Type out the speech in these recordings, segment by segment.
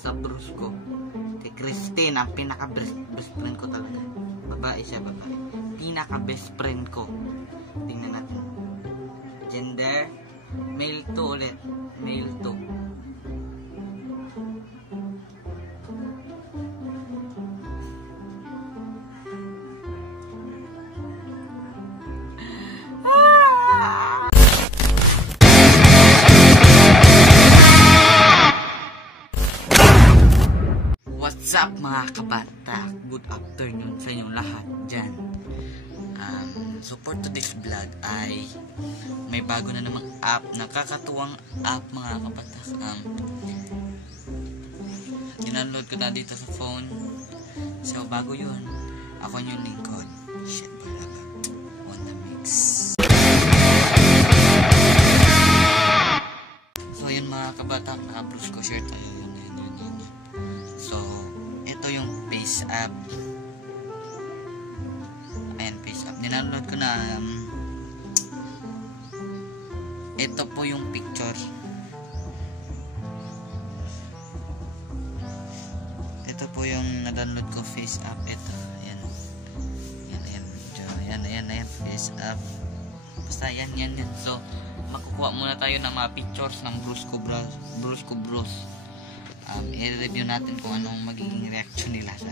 sa bros ko. Kay Christine, ang pinaka-best friend ko talaga. Babae siya, babae. Pinaka-best friend ko. Tingnan natin. Gender, male to ulit. Male to. What's up mga kabata? Good afternoon sa inyong lahat dyan. So for today's vlog ay may bago na namang app, nakakatuwang app mga kabata. Ginaload ko na dito sa phone. So bago yun, ako yung lingkod. Shit, balaga. On the mix. So yun mga kabata, naka-brush ko shirt tayo. So, ito yung Face app. Ayan, Face app. Dinaload ko na. Ito po yung picture. Ito po yung na-download ko, Face app. Ito, ayan. Ayan, Face app. Basta yan. So, makukuha muna tayo ng mga pictures ng Brusco Bros. I-review natin kung anong magiging reaction nila sa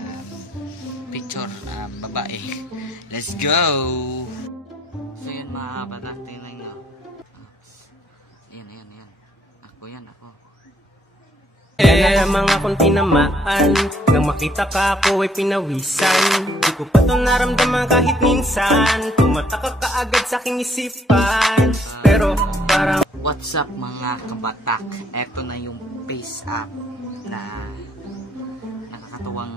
picture babae. Let's go! So yun mga kabata, tingnan nyo. Ayan. Ako. Kaya lamang akong tinamaan. Nang makita ka ako ay pinawisan. Di ko pa ito naramdaman kahit minsan. Tumataka ka agad sa aking isipan. Pero parang what's up mga kabatak? Eto na yung Face app na nakakatawang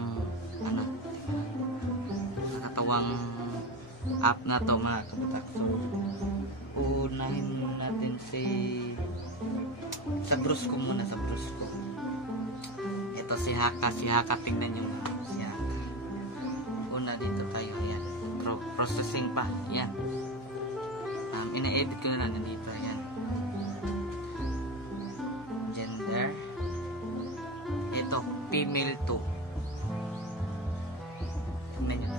app na to mga kabatak. So unahin natin sa Brusco muna, sa Brusco. Ito si Haka, tingnan nyo si Haka. Una dito tayo, ayan, processing pa, ayan. Ina-edit ko na lang dito, ayan. Gender, ito, female to. Tingnan nyo.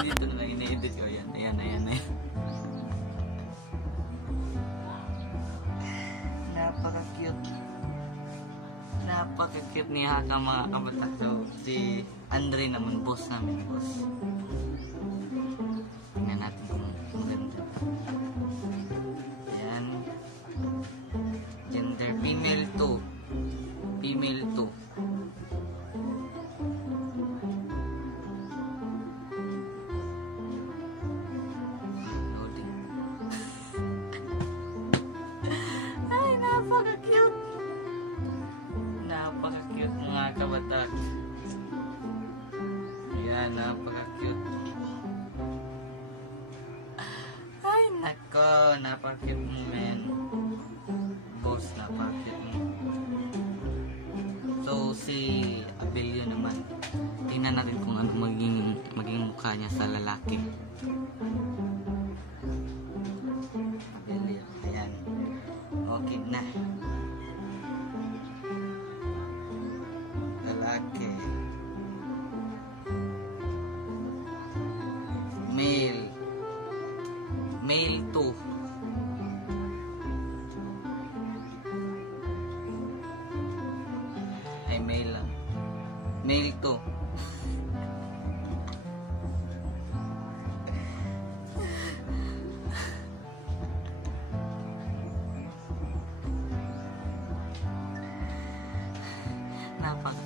Dito na lang ina-edit ko, ayan. Napaka-cute ni Haka mga kabata. So, si Andre naman, boss namin, boss. Tingnan natin kung maganda. Ayan. Gender, female to. Loading. Ay, napaka-cute. Napaka-cute mga kabatak. Ayan, napaka-cute. Ay, nako, napaka-cute mo, men. Boss, napaka-cute mo. So, si Abelio naman. Tingnan natin kung ano maging mukha niya sa lalaki. Abelio, ayan. Okay na. Lalaki. Male to. Ay, male lang. Male to. Napak.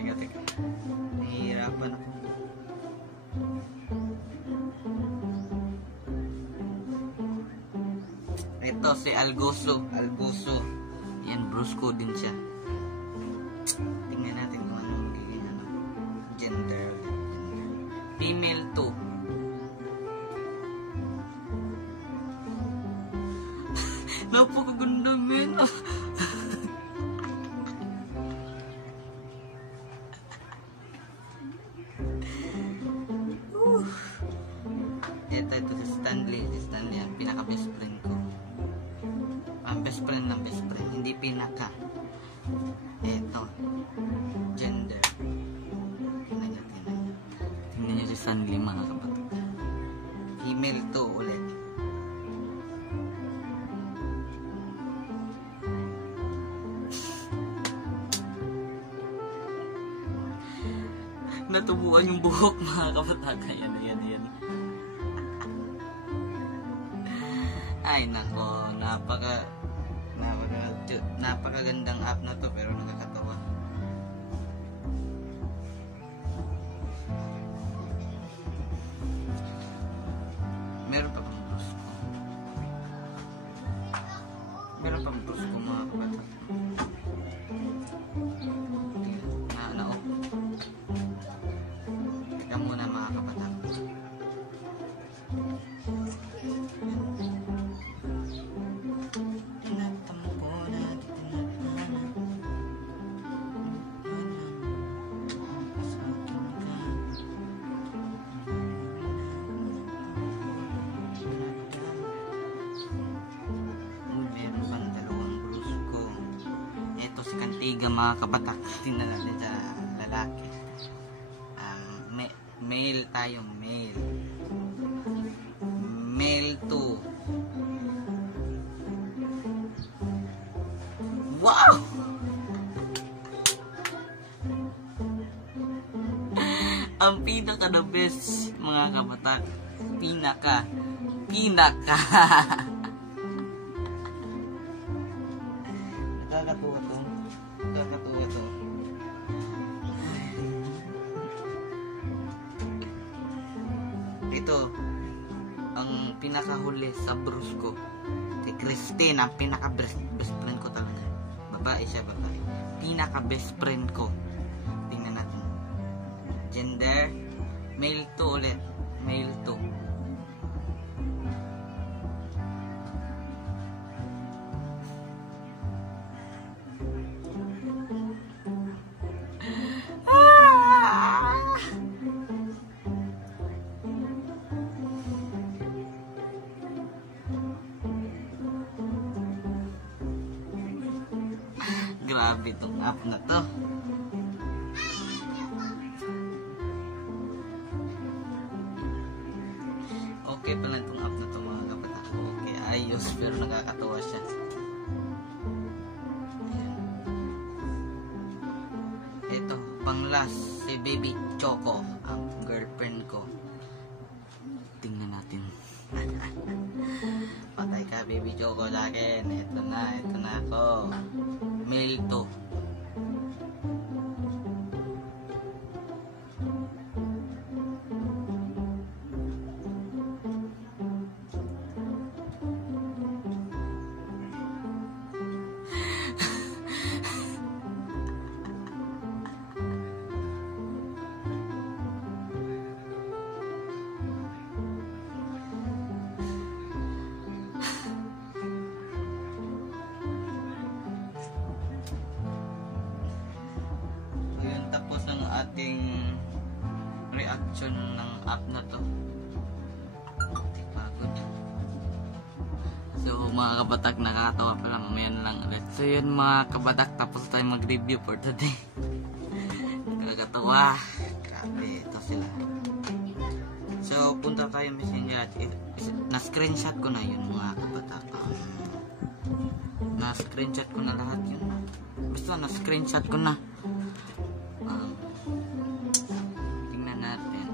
Teka. Nahihirapan ako. Ito si Algoso. Yan, Brusco din siya. Tingnan natin kung ano magiging gender. Female to. Napakaganda, men. pinaka. Eto. Gender. Tingnan nyo. Tingnan nyo si Sanli mga kapatid. Female to ulit. Natubuan yung buhok mga kapatid. Ayan. Ay nako, napakagandang app na to pero nakakatawa. Meron pa bang brusko? Meron pang brusko mga kapatid. Na-off. Teka muna mga kapatid. Kantiga mga kabatak. Tingnan natin sa lalaki. Male tayo, male. Male to. Wow! Ang pinaka the best mga kabatak. Pinaka. Nakakatuwa to. Ito ang pinakahuli sa brusko kay Christine, ang pinaka best friend ko talaga. Babae siya, babae. Pinaka best friend ko. Tingnan natin. Gender male to ulit. Male to. Grabe itong app na to. Okay pala itong app na to mga kabatak. Okay, ayos pero nakakatawa siya. Ito, pang last, si Baby Choco, ang girlfriend ko. Tingnan natin. Patay ka Baby Choco sa akin. Ito na ako. Male to. Tapos ang ating reaction ng app na to. Pagod. So mga kabatak, nakakatawa pala, mamaya na lang ulit. So yun mga kabatak, tapos tayo mag-review for today. Nakakatawa. Grabe, ito sila. So punta tayo messenger at na-screenshot ko na yun mga kabatak. Na-screenshot ko na lahat yun. Basta na-screenshot ko na. Tingnan natin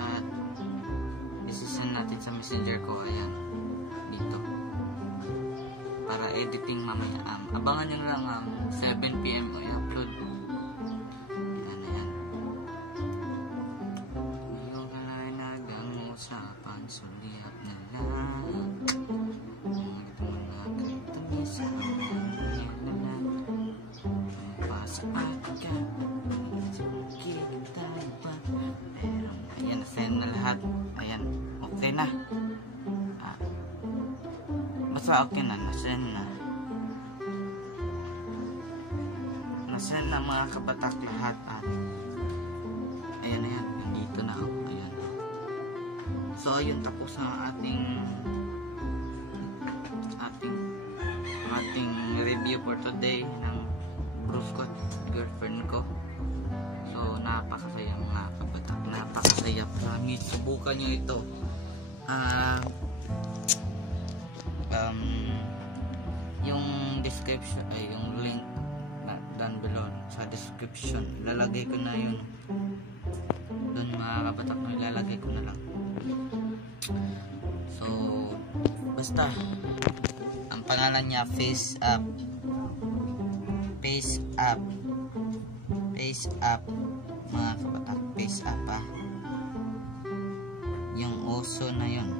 at isisend natin sa messenger ko. Ayan, dito para editing mamaya. Abangan nyo lang 7 PM o i-upload. Ayan. Ngayon ka lang nag-usapan, suliap na lang mga kaitamis sa ayan, send na lahat. Ayan, okay na. Basta okay na, nasend na. Nasend na mga kabatak lahat. At ayan, nandito na ako. Ayan. So ayun, tapos na ating review for today ng Bruce ko, girlfriend ko. So napakasaya mga kabatak, napakasaya, promise, subukan nyo ito. Yung description ay yung link na down below sa description, ilalagay ko na yun doon mga kabatak, no, ilalagay ko na lang. So basta ang pangalan niya Face Up mga kabatak, Face Up yung oso na yun.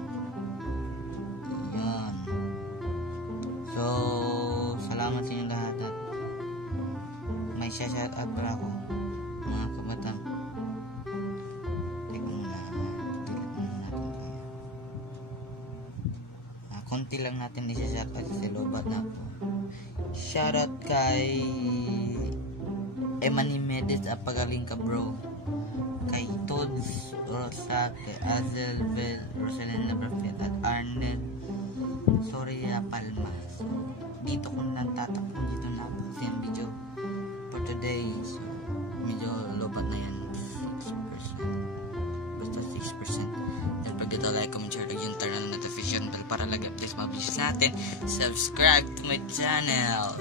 So salamat sa inyo lahat at may shout out para ako mga kabatak. Teka muna, delete muna natin konti lang natin isa-shout out kasi lobat na ako. Shout out kay Emani Medis, apagaling ka bro. Kay Toads Rosa, kay Azel Bell, Rosalina Brafet at Arnett Soria Palma. So dito ko lang tatakpon, dito na po yung video for today. So medyo lobat na yan, 6%, basta 6%. Don't forget to like, comment, share, yung turn on notification bell para lagi updates mabilis natin. Subscribe to my channel.